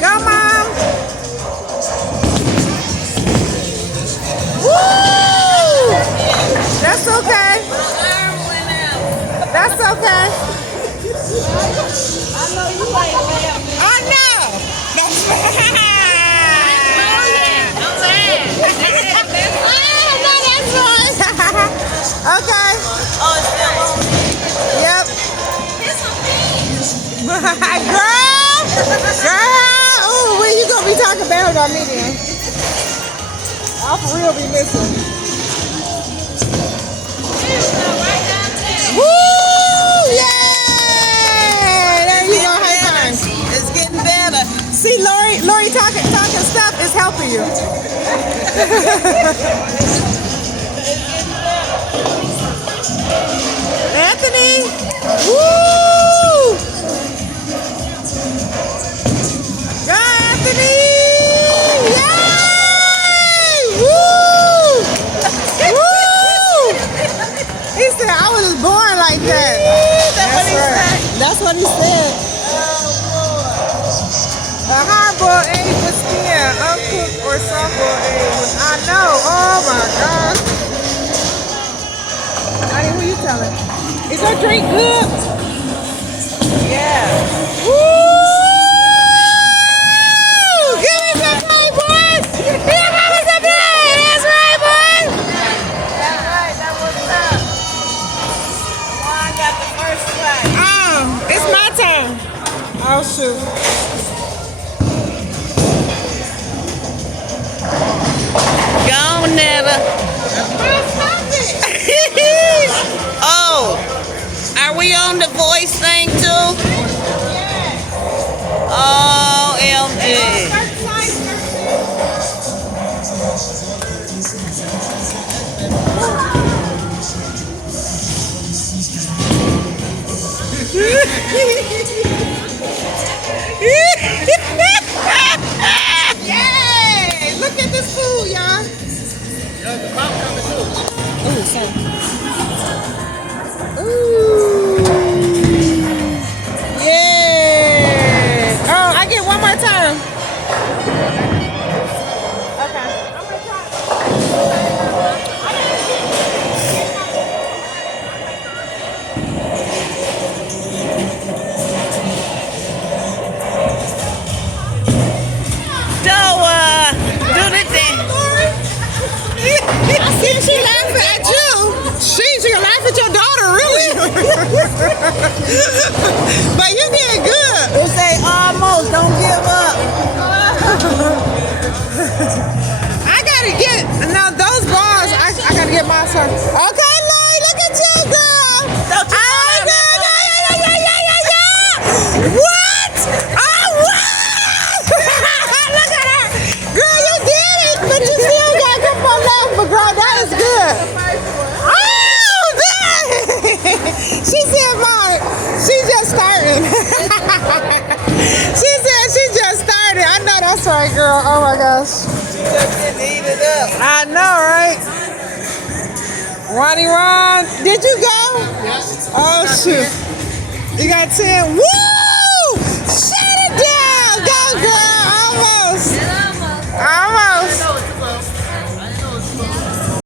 Go, Mom. Woo! That's okay. That's okay. I know you like that. I know. That's right. Okay. Oh, it's still on. Yep. Girl. Ooh, when you gonna be talking about on me then? I'll for real be missing. Woo! Yay! There you go. High five. It's getting better. See, Lori talking stuff is helping you. Anthony! Woo! Go, Anthony! Yay! Woo! Woo! He said I was born like that. That's what he said. A hard-boiled egg with skin, uncooked or soft-boiled egg. I know. Oh my gosh. Honey, who you telling? Is your drink good? Yeah. Woo! Give me some play, boys! Give me some play! That's right, boys! That's right. That was up. Juan got the first play. Oh, it's my turn. Oh, shoot. Gone, never. Oh, are we on the voice thing too? Oh, LG. Yay! Look at this food, y'all. Ooh, sorry. Ooh. Yeah. Oh, I get one more time. Okay. I'm gonna try. Do the thing. I see she laughing at you. She laugh at your daughter, really. But you did good. It say almost, don't give up. I gotta get now those bars. I gotta get my son. Okay, Lori, look at you, girl. Don't you What? Oh, what? Look at her. Girl, you did it, but you still got a couple more left. But girl, that is good. Oh, dang. She said, Mark, she's just starting. She said she just started. I know that's right, girl. Oh my gosh. She just didn't eat it up. I know, right? Ronnie Ron, did you go? Yes. Oh, shoot. You got 10. Woo!